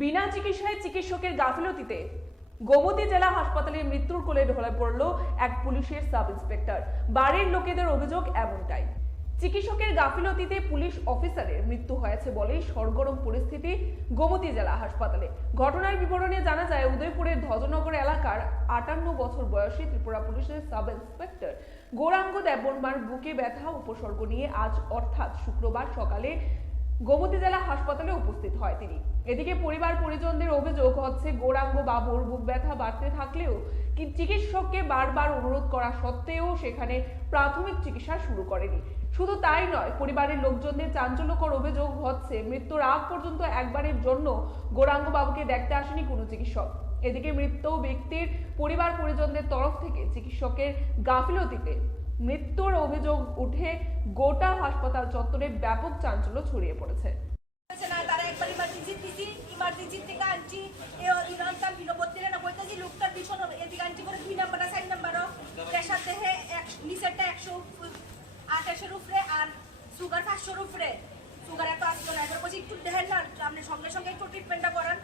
বিনা চিকিৎসায় চিকিৎসকের গাফিলতিতে গোমতী জেলা হাসপাতালে মৃত্যুর কোলে ঢলে পড়ল এক পুলিশের সাব ইন্সপেক্টর। বাড়ির লোকেদের অভিযোগ এমনটাই। চিকিৎসকের গাফিলতিতে পুলিশ অফিসারের মৃত্যু হয়েছে বলেই সরগরম পরিস্থিতি গোমতী জেলা হাসপাতালে। ঘটনার বিবরণে জানা যায়, উদয়পুরের ধ্বজনগর এলাকার 58 বছর বয়সী ত্রিপুরা পুলিশের সাব ইন্সপেক্টর গৌরাঙ্গ দেববর্মার বুকে ব্যথা উপসর্গ নিয়ে আজ অর্থাৎ শুক্রবার সকালে গোমতী জেলা হাসপাতালে উপস্থিত হয় তিনি। এদিকে পরিবার পরিজনদের অভিযোগ হচ্ছে, গৌরাঙ্গ বাবুর বুক ব্যথা বাড়তে থাকলেও চিকিৎসককে বারবার অনুরোধ করা সত্ত্বেও সেখানে প্রাথমিক চিকিৎসা শুরু করেনি। শুধু তাই নয়, পরিবারের লোকজনদের চাঞ্চল্যকর অভিযোগ হচ্ছে, মৃত্যুর আগ পর্যন্ত একবারের জন্য গৌরাঙ্গ বাবুকে দেখতে আসেনি কোনো চিকিৎসক। এদিকে মৃত ব্যক্তির পরিবার পরিজনদের তরফ থেকে চিকিৎসকের গাফিলতিতে মৃত্যুর অভিযোগ উঠে গোটা হাসপাতাল চত্বরে ব্যাপক চাঞ্চল্য ছড়িয়ে পড়েছে। তারা একবার ইমার্জেন্সি থেকে আনছি ইরানটা বিনবদ্দিরে না বলতেছি লোকটার ভীষণ এদিকে আনছি করে 2 নাম্বারটা 4 নাম্বারও প্রেশার দেহে নিচেরটা 128 এর উপরে আর সুগার 500 এর উপরে। সুগার এত আসতো না, এবার বলছি একটু দেখেন না, আপনি সঙ্গে সঙ্গে একটু ট্রিটমেন্টটা করেন।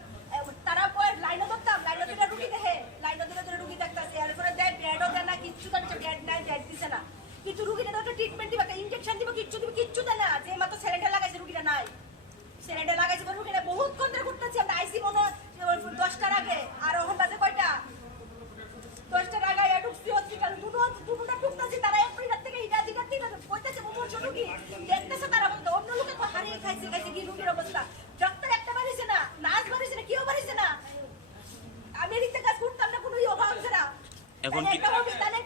তারা লাইনও ধরতাম, লাইনও দিলে রুগী দেখে, লাইনও দিলে রুগী দেখতেছে, এরপরে দেয় ব্যাডও দেয় না, কিচ্ছু দেয় না, ব্যাড নাই, ব্যাড দিছে না। কিন্তু রুগীটা একটা ট্রিটমেন্ট দিবে, ইনজেকশন দিবে, কিচ্ছু দেয় না। যে মাত্র স্যালাইনটা লাগাইছে রুগীটা নাই, স্যালাইনটা লাগাইছে রুগীটা বহুত কন্ট্রোল করতেছি আমরা। আইসি মনে 10টার আগে, আর ওখান বাজে কয়টা 10টার আগে ঢুকছি হসপিটাল, দুটোটা ঢুকতেছি। তারা এপ্রিলের থেকে ইটা দিটা কইতেছে মোমোর রুগী দেখতেছে, তারা বলতে অন্য লোকে হারিয়ে খাইছে কি রুগীর অবস্থা। ডাক্তার একটা বাড়িছে না, নার্স বাড়িছে না, কেউ বাড়িছে না। আমি এদিকে কাজ করতাম না, কোনো অভাব হচ্ছে না। এখন কি তাহলে